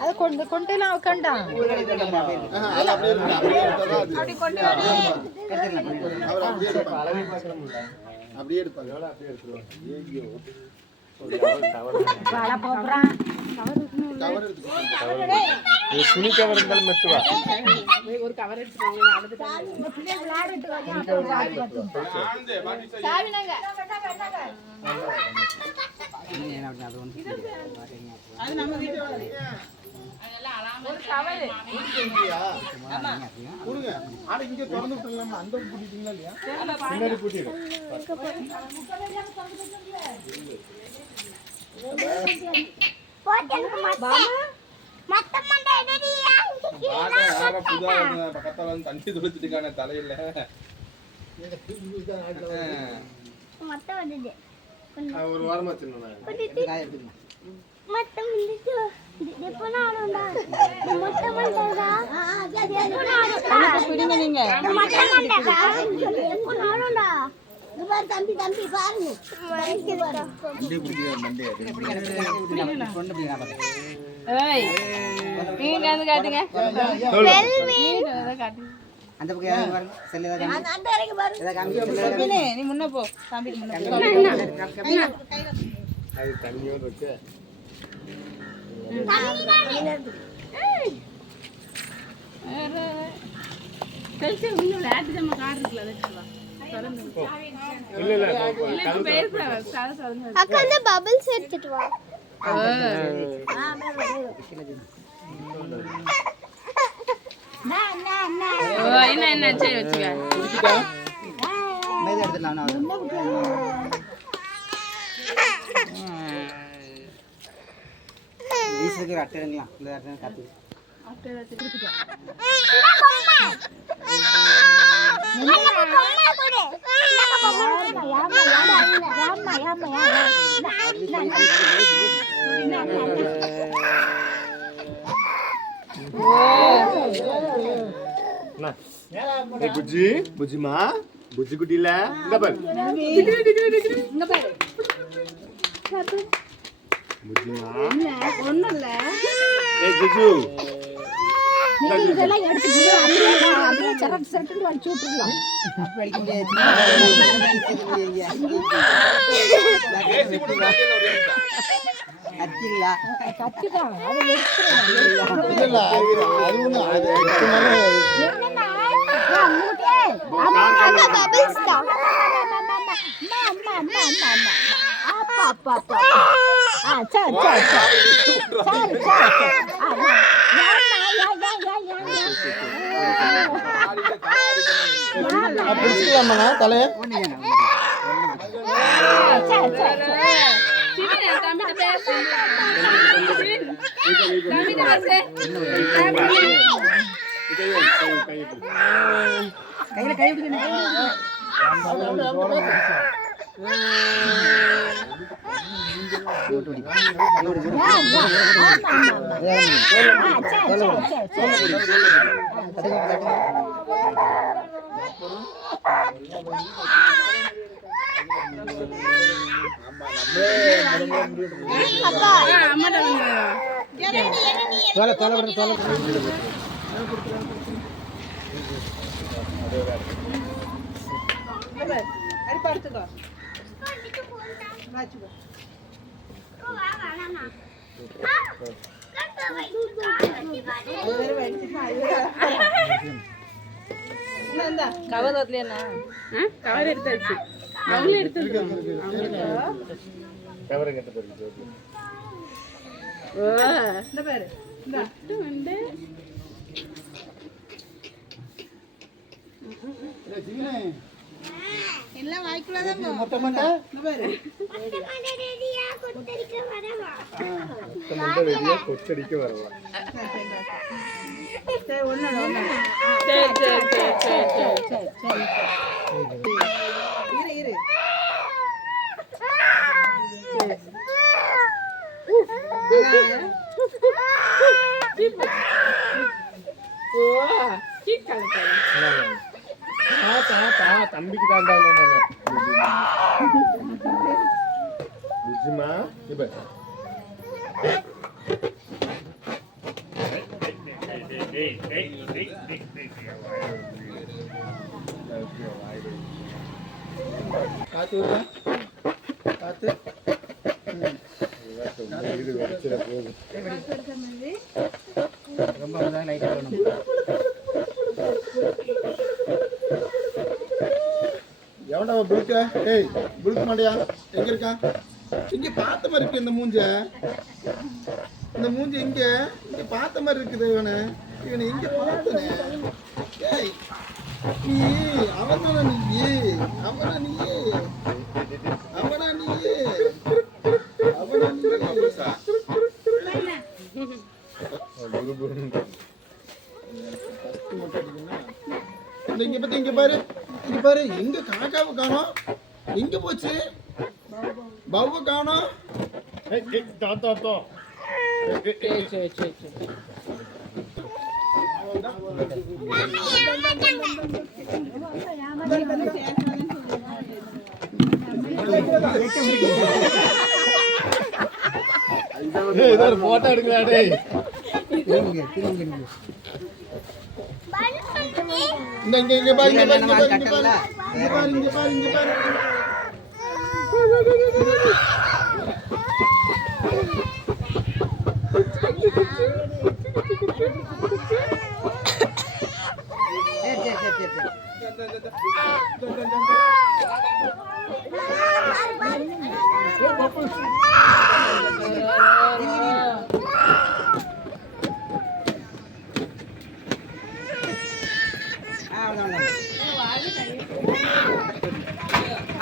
அது கொண்டெல்லாம் உட்காண்டா அப்படியே எடுப்பாங்க. துணி கவர் இருந்தாலும் மெட்டுவா ஒரு கவர் எடுத்துவாங்க அது நம்ம வீட்டு இங்க திறந்து விட்டுலாம் அந்த கூட்டிட்டீங்களா இல்லையா? பின்னாடி கூட்டிடு பக்கத்தால வந்து தண்ணி துளிச்சிட்டுக்கான தலையில ஒரு வாரமா பிடிங்க நீங்க தம்பி தம்பி பாருங்க அந்த பக்கம் பாருங்க செல்ல நீ முன்ன போ சாமி முன்ன அது தண்ணியோட இருக்கு அக்கா அந்த பபிள்ஸ் எடுத்துட்டு வா என்ன சரி வச்சுக்க மேல எடுத்துலாம் வீசுக்கு அட்டறங்களா இந்த அட்டற காத்து புஜ்ஜி புஜ்ஜிமா புஜ்ஜி குட்டில இங்க பாரு புஜ்ஜிமா ஒண்ணும் இல்ல ஏய் ஜுஜு இதெல்லாம் எடுத்து அப்படியே சரட்டு சரட்டுன்னு வச்சு விட்டுருலாம் படிக்க முடியாது கத்திங்களா கத்திதான் அது தலைய கையில கை பிடிக்கணும் கவர் வரலையா கவர் எடுத்தாச்சு அவங்களே எடுத்து கவர் கட்ட போறீங்க இந்த பாரு வந்து எல்லாம் வாய்க்குள்ளதான் மொத்தமாட்டா கொச்சடிக்க வரவா சரி ஒண்ணு இரு தம்பிக்கு தாண்டா இப்ப காத்து வருதா? காத்து இது வச்சிட போகுது. ரொம்ப தான் லைட் வேணும். எவன்டா புழுக்க? ஏய் புழுக்க மாட்டியா? எங்க இருக்கான்? இங்க பார்த்த மாதிரி இருக்கு இந்த மூஞ்ச. இந்த மூஞ்சி இங்க பார்த்த மாதிரி இருக்குது இவனை இங்க பார்த்தனே. ஏய் நீ அவனா நீ அவனா நீ அவனா நீ அவனா நீ இங்க பத்தி இங்க பாரு எங்க காக்காவை காணோம். எங்க போச்சு? பவ்வ காணோம். போட்டோ எடுங்களா டேய். இங்க பாரு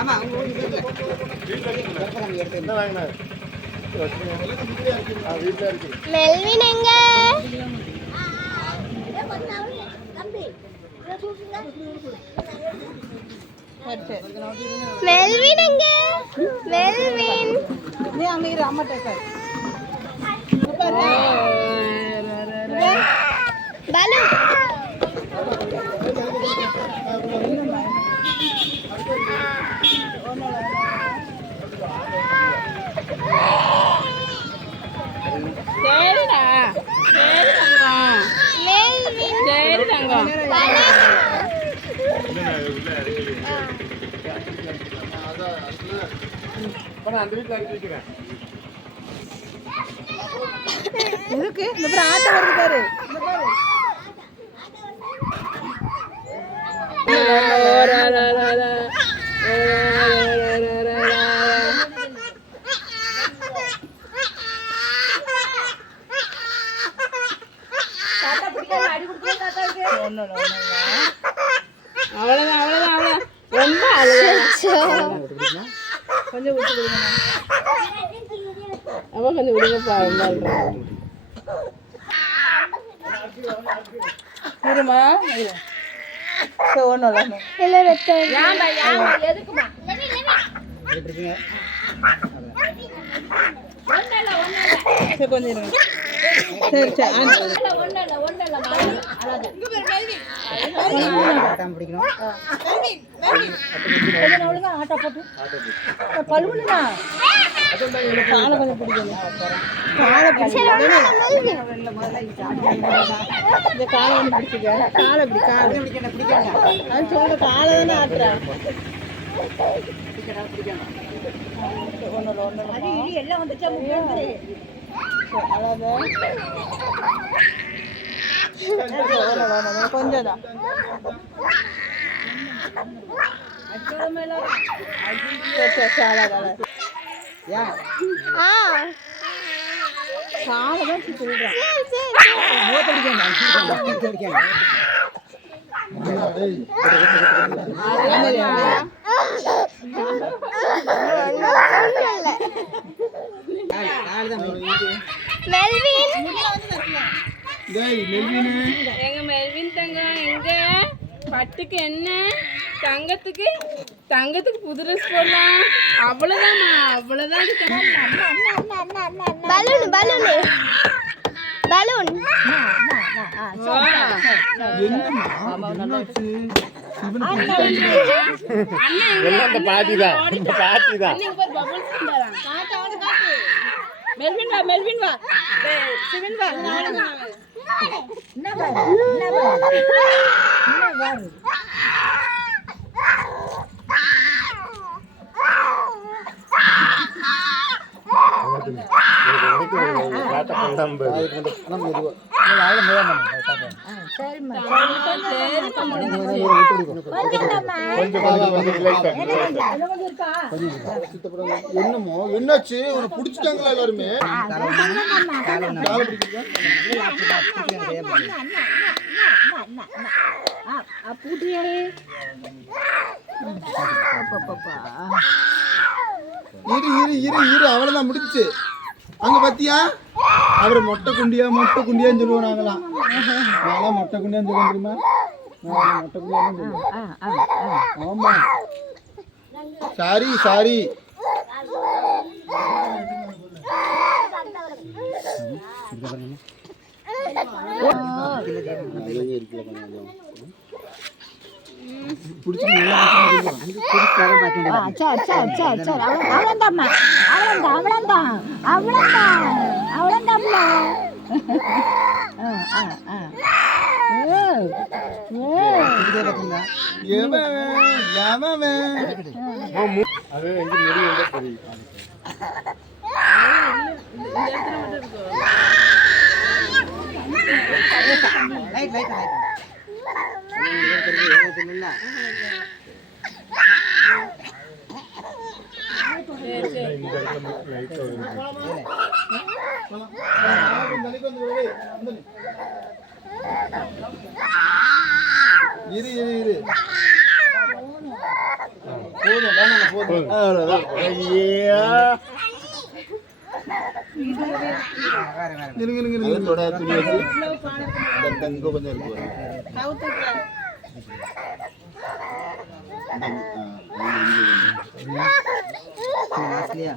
ஆமா அவங்க என்ன வாங்கினா? வீட்டுல இருக்கு. மெல்வின் எங்க? மெல்வின் எங்க? மெல்வின் நீ அங்க இரு, அம்மா டேக்கர். பாலு சரிடா, சரி தங்கம், மெல்வின் சரி தங்கம். அந்த வீட்டுல இறக்கி வைக்கிறேன். எதுக்கு இந்த பேர் ஆட்டம் வருது பாரு. அவ்வளவுதான் அவ்வளவுதான் அவ்வளவுதான். ரொம்ப அழுவா. கொஞ்சம் விட்டு கொடுங்க. அம்மா கொஞ்சம் விடுங்கப்பா. ரொம்ப அழுவா. இருமா இரு. ஒன்றும் இல்லை. இல்ல வெட்ட எதுக்குமா எடுத்துருக்கீங்க. சரி கொஞ்சம் இருங்க. சரி சரி கட்டாம பிடிக்கணும். ஆட்டா போட்டு பழுவுனா காலை கொஞ்சம் பிடிக்கணும். காலை பிடிக்கணும். இந்த காலை வந்து பிடிச்சிக்க. காலை இப்படி காலை பிடிக்கணும் பிடிக்கணும். அது சொல்ற காலை தானே ஆட்டுறேன். பிடிக்கணும் பிடிக்கணும். ஒன்று ஒன்று எல்லாம் வந்துச்சா அதாவது கொஞ்சம் தான் காலை தான் சொல்றேன். எங்க மெல்வின் தங்கம் எங்க? பட்டுக்கு என்ன? தங்கத்துக்கு தங்கத்துக்கு புது ட்ரெஸ் போடலாம். அவ்வளவுதாம்மா, அவ்வளவுதான். பலூன் பலூன் பலூன் எல்லாம் இந்த பாட்டி தான். இந்த பாட்டி தான். பபுள்ஸ் மெல்வின் வா மெல்வின் வா டேய் சிவன் வா என்ன பாரு என்ன பாரு என்ன பாரு சரிம்மா என்னமோ என்னாச்சு உனக்கு பிடிச்சிட்டாங்களா எல்லாருமே காலை பிடிக்கிறதா? இரு அவ்வளவுதான் முடிஞ்சுச்சு. அங்க பாத்தியா அவரை மொட்டை குண்டியான்னு சொல்லுவோம் நாங்களாம். நாங்களாம் மொட்டை குண்டியான்னு சொல்லுவோம் தெரியுமா? நாங்களாம் மொட்டை குண்டியான்னு சொல்லுவோம். ஆமா சாரி அது எங்க முடியும் தெரியும். லைட் லைட் லைட் இந்த இடத்துல லைட் வரும். இரு போதும் அவ்வளவுதான். ஐயா இருங்க துணி வச்சு இங்க கொஞ்சம் இருக்கு லாஸ்ட்லியா